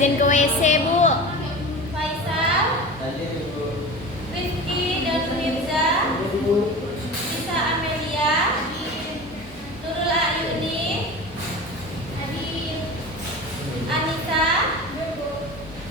Izin ke WC, Bu. Faisal, Rizky dan Mirza, Lisa Amelia, Nurul Ayuni, Anissa,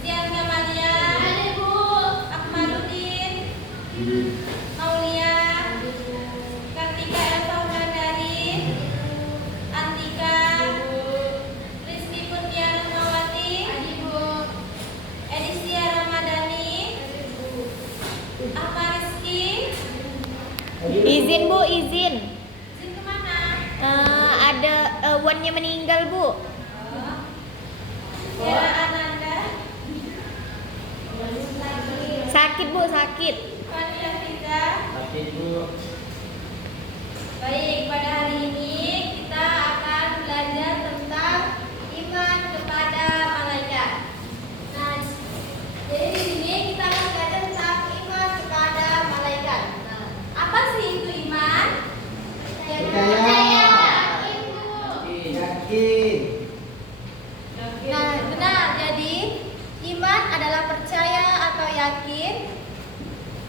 Sian Kamalia, Akmaluddin, Maulia, Kartika Eva Wulandari, Antika, Rizky Kurnia Rumawati, Edisia Ramadhani, Ahmad Rizky. Izin, Bu, izin. Izin kemana? Ada Wannya meninggal, Bu. Tiara Ananda, Sakit, Bu, sakit. Fani Hafiza. Baik, pada hari ini kita akan belajar tentang iman kepada malaikat. Nah, jadi di sini kita akan belajar tentang iman kepada malaikat. Nah, apa sih itu iman? Percaya. Nah, benar. Jadi, iman adalah percaya atau yakin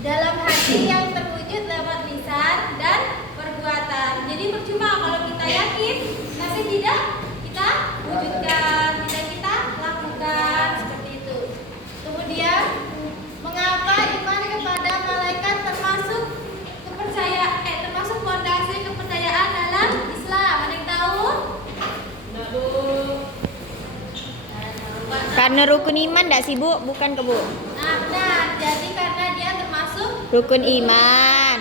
dalam hati yang terwujud lewat lisan dan perbuatan. Jadi percuma kalau kita yakin, tapi tidak kita wujudkan, tidak kita lakukan seperti itu. Kemudian, mengapa iman kepada malaikat termasuk termasuk fondasi kepercayaan dalam Islam? Ada yang tahu? Karena rukun iman enggak sih, Bu? Bukan ke, Bu? Nah, benar. Jadi karena dia termasuk Rukun iman.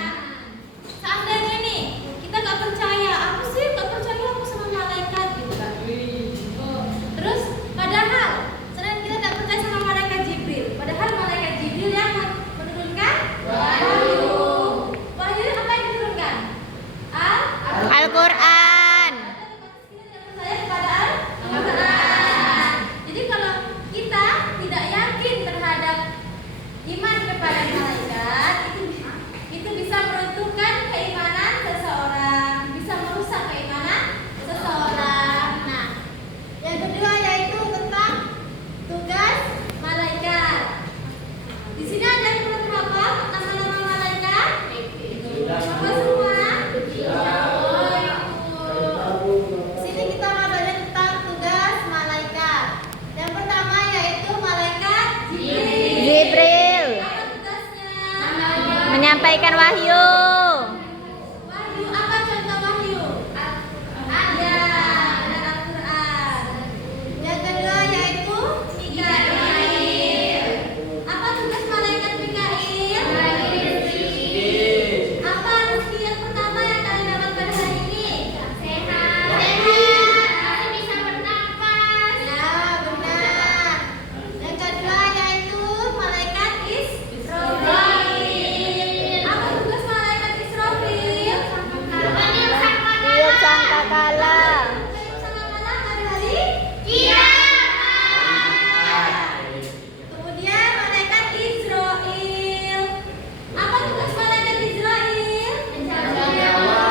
seandainya nih kita nggak percaya, aku sih nggak percaya aku sama malaikat gitu kan. Terus padahal sedang kita nggak percaya sama malaikat Jibril. Padahal malaikat Jibril yang menurunkan wahyu. Wahyu apa yang diturunkan? Al-Qur'an. Percaya kepada Al-Quran. Jadi kalau kita tidak yakin terhadap iman kepada malaikat, itu bisa meruntuhkan keimanan seseorang, bisa merusak keimanan seseorang. Nah, yang kedua yaitu tentang tugas malaikat. Di sini ada yang perlu hafal nama-nama malaikat? Apa semua? Oh, itu. Di sini kita mau belajar tentang tugas malaikat. Yang pertama yaitu malaikat Jibril. Jibril. Apa tugasnya? Menyampaikan wahyu. Wahyu, apa contoh wahyu? Ada dalam Al-Quran. Yang kedua yaitu Mikail. Apa tugas malaikat Mikail? Apa rezeki yang pertama yang kalian dapat pada hari ini? Sehat. Masih bisa bernafas. Ya, benar. Yang kedua yaitu malaikat Israfil. Apa tugas malaikat Israfil? Tiup sangkakala. Sangkakala pada hari kiamat. Kemudian malaikat Israel. Apa tugas malaikat Israel? Mencabut nyawa.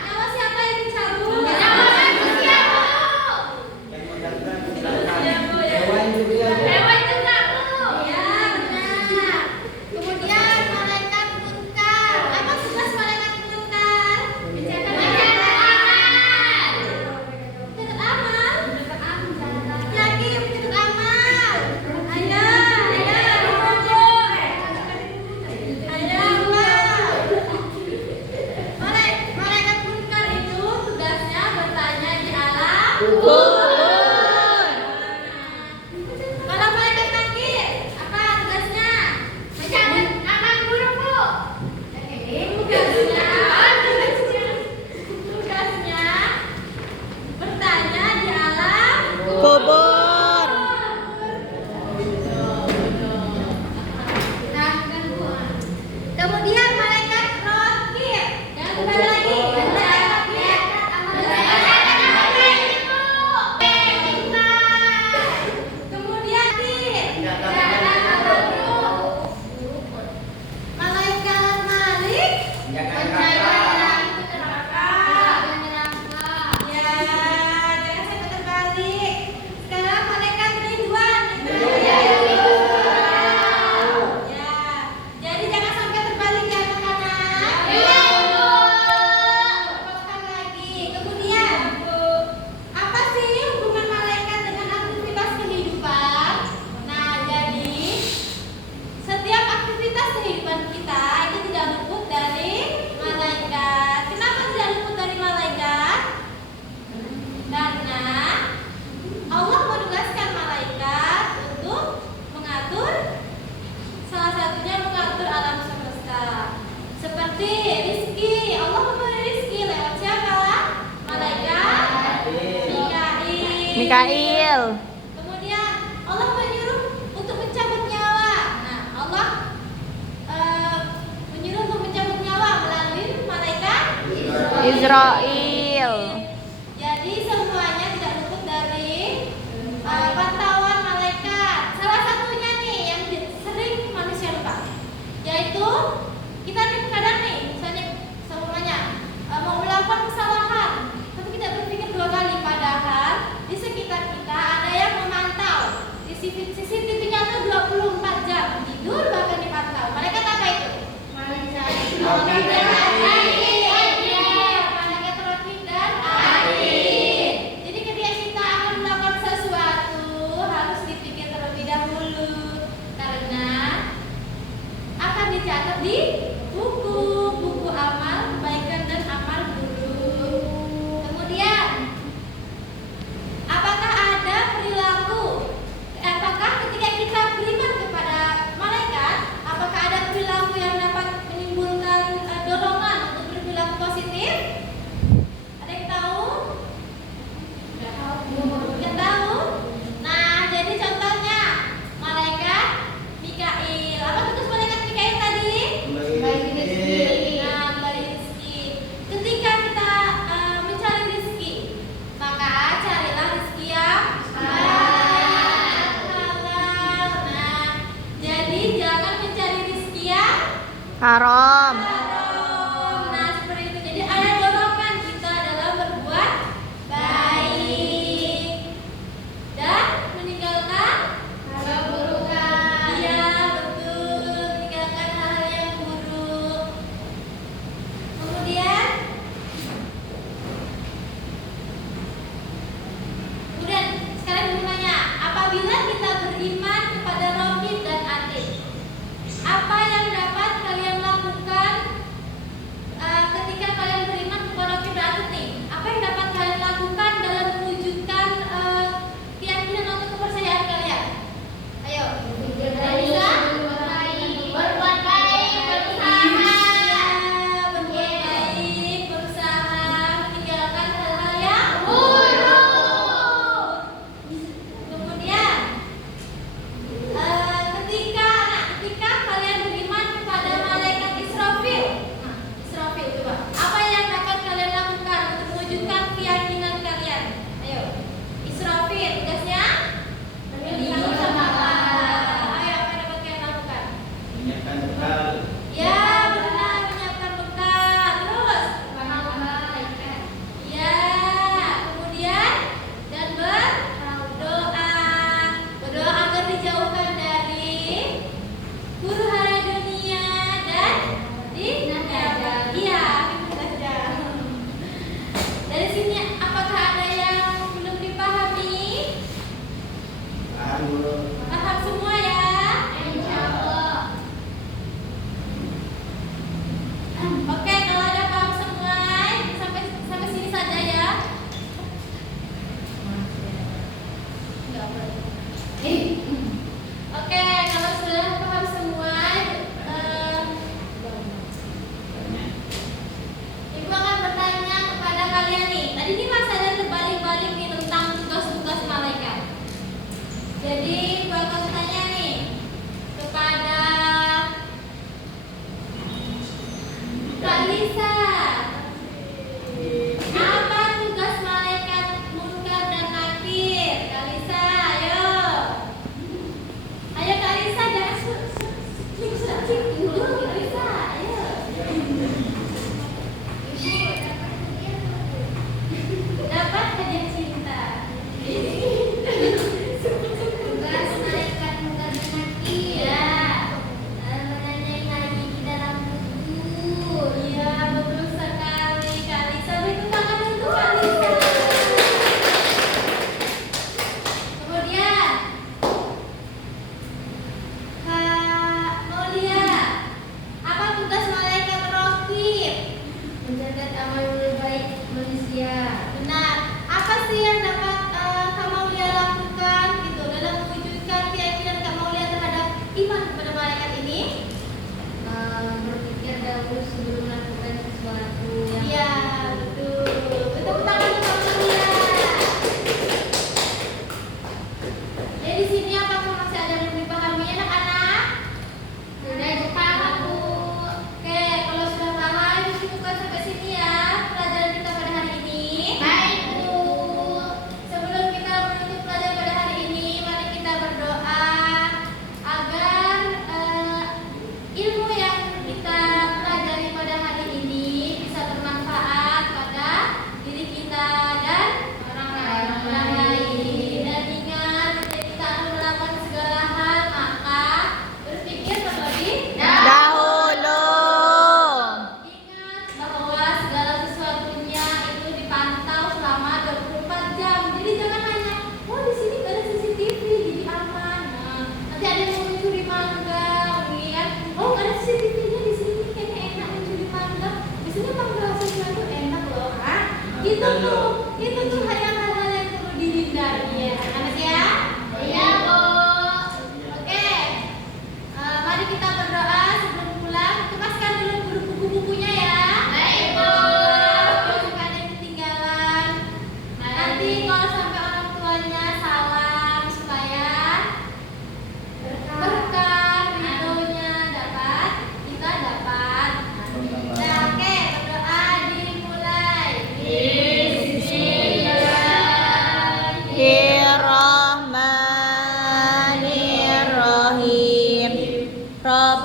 Nyawa siapa yang dicabut? Nyawa manusia, Bu. Hewan juga, Bu. Ya, benar. Kemudian malaikat munkar. Apa tugas malaikat munkar? Mencatat amal. Mencatat amal. Yakin mencatat amal. Ayo, Bu. Ayo, malaikat munkar itu tugasnya bertanya di alam kubur. Kalau malaikat nakir, apa tugasnya? Mencabut amal buruk, Bu. Tugasnya bertanya di alam Kubur. Nah, kemudian malaikat rokib. Jangan kembali lagi. Malaikat rokib. Mikail. Kemudian Allah menyuruh untuk mencabut nyawa. Nah, Allah menyuruh untuk mencabut nyawa melalui malaikat Israel. Jadi semuanya tidak luput dari pantauan malaikat. Salah satunya nih yang sering manusia lupa, yaitu kita nih kadang nih, misalnya semuanya mau melakukan kesalahan, tapi kita berpikir dua kali. Padahal di sekitar kita ada yang memantau. Di CCTV-nya tuh 24 jam tidur bahkan dipantau. Malaikat apa itu? Malaikat jadi ketika kita akan melakukan sesuatu harus dipikir terlebih dahulu karena akan dicatat di buku amal kebaikan dan amal buruk. Kemudian apakah ada perilaku? Apakah ketika kita beriman kepada malaikat, apakah ada perilaku yang dapat menimbulkan dorongan untuk berperilaku positif? Ada yang tahu? Nggak tahu? Nah, jadi contohnya malaikat Mikail. Apa tugas malaikat Mikail tadi? Bagi rezeki. Nah, memberi rezeki. Ketika kita mencari rezeki, maka carilah rezeki yang halal. Nah, jadi jangan mencari rezeki yang Haram. haram. Nah, seperti itu. Jadi ada dorongan kita dalam berbuat baik dan meninggalkan keburukan. Iya, betul. Meninggalkan hal yang buruk. Kemudian sekarang bertanya, apabila kita beriman kepada Rabbin dan Atin, apa yang dapat kalian lakukan itu tuh hal-hal yang perlu dihindari ya, anak ya. Iya, Bu. Oke, mari kita berdoa sebelum pulang. Kemaskan dulu buku-bukunya ya. Baik, Bu. Jangan ada yang ketinggalan. Nanti kalau sampai orang tuanya salam supaya berkah ridhonya dapat, kita dapat. Nah, oke, berdoa dimulai. Bismillahirrahmanirrahim. Rob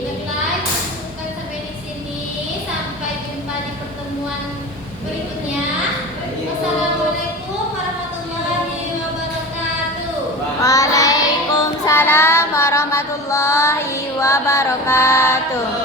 Baiklah, cukupkan sampai di sini. Sampai jumpa di pertemuan berikutnya. Wassalamualaikum warahmatullahi wabarakatuh. Waalaikumsalam warahmatullahi wabarakatuh.